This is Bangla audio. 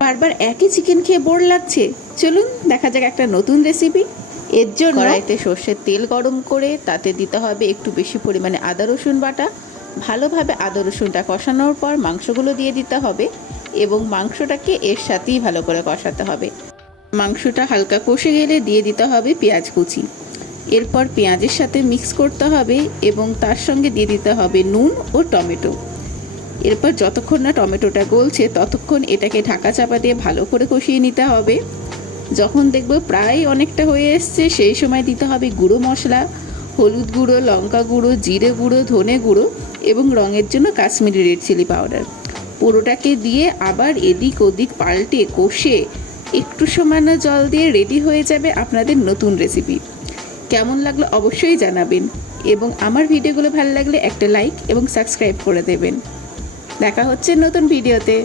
বারবার একই চিকেন খেয়ে বোর লাগছে, চলুন দেখা যাক একটা নতুন রেসিপি। এর জন্য কড়াইতে সর্ষের তেল গরম করে তাতে দিতে হবে একটু বেশি পরিমাণে আদা রসুন বাটা। ভালোভাবে আদা রসুনটা কষানোর পর মাংসগুলো দিয়ে দিতে হবে এবং মাংসটাকে এর সাথেই ভালো করে কষাতে হবে। মাংসটা হালকা কষে গেলে দিয়ে দিতে হবে পেঁয়াজ কুচি। এরপর পেঁয়াজের সাথে মিক্স করতে হবে এবং তার সঙ্গে দিয়ে দিতে হবে নুন ও টমেটো। এরপর যতক্ষণ না টমেটোটা গলছে ততক্ষণ এটাকে ঢাকা চাপা দিয়ে ভালো করে কষিয়ে নিতে হবে। যখন দেখব প্রায় অনেকটা হয়ে এসছে সেই সময় দিতে হবে গুঁড়ো মশলা, হলুদ গুঁড়ো, লঙ্কা গুঁড়ো, জিরে গুঁড়ো, ধনে গুঁড়ো এবং রঙের জন্য কাশ্মীরি রেড চিলি পাউডার। পুরোটাকে দিয়ে আবার এদিক ওদিক পাল্টে কষে একটু সামান্য জল দিয়ে রেডি হয়ে যাবে আপনাদের নতুন রেসিপি। কেমন লাগলো অবশ্যই জানাবেন এবং আমার ভিডিওগুলো ভালো লাগলে একটা লাইক এবং সাবস্ক্রাইব করে দেবেন। দেখা হচ্ছে নতুন ভিডিওতে।